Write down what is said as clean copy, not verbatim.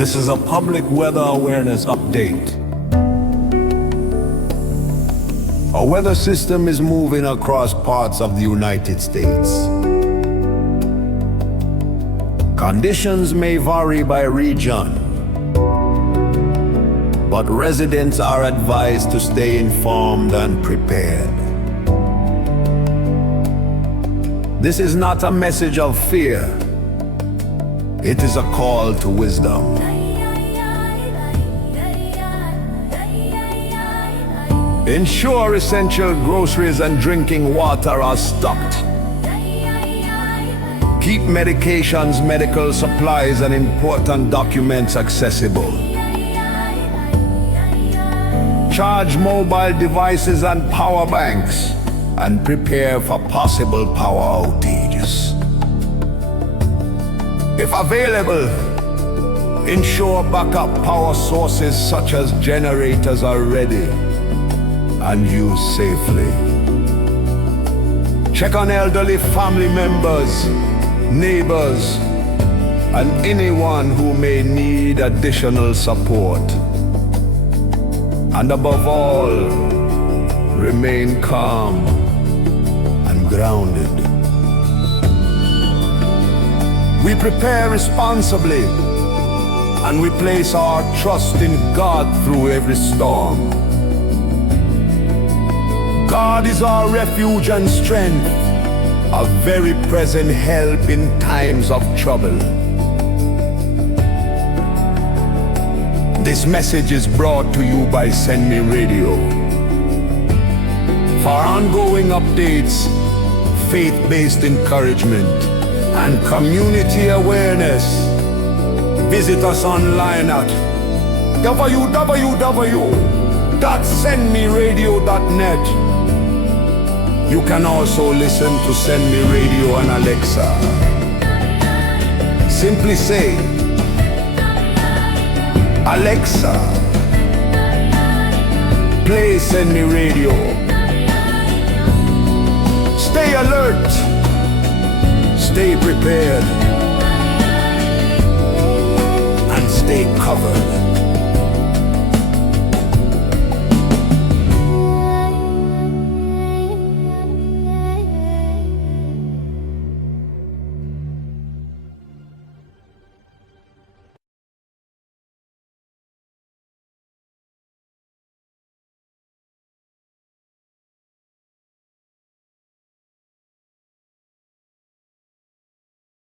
This is a public weather awareness update. A weather system is moving across parts of the United States. Conditions may vary by region, but residents are advised to stay informed and prepared. This is not a message of fear. It is a call to wisdom. Ensure essential groceries and drinking water are stocked. Keep medications, medical supplies, and important documents accessible. Charge mobile devices and power banks, and prepare for possible power outages. If available, ensure backup power sources such as generators are ready and used safely. Check on elderly family members, neighbors, and anyone who may need additional support. And above all, remain calm and grounded. We prepare responsibly, and we place our trust in God through every storm. God is our refuge and strength, a very present help in times of trouble. This message is brought to you by SendMe Radio. For ongoing updates, faith-based encouragement, and community awareness, visit us online at www.sendmeradio.net. You can also listen to SendMe Radio on Alexa. Simply say, Alexa, play SendMe Radio. Stay alert, stay prepared, and stay covered.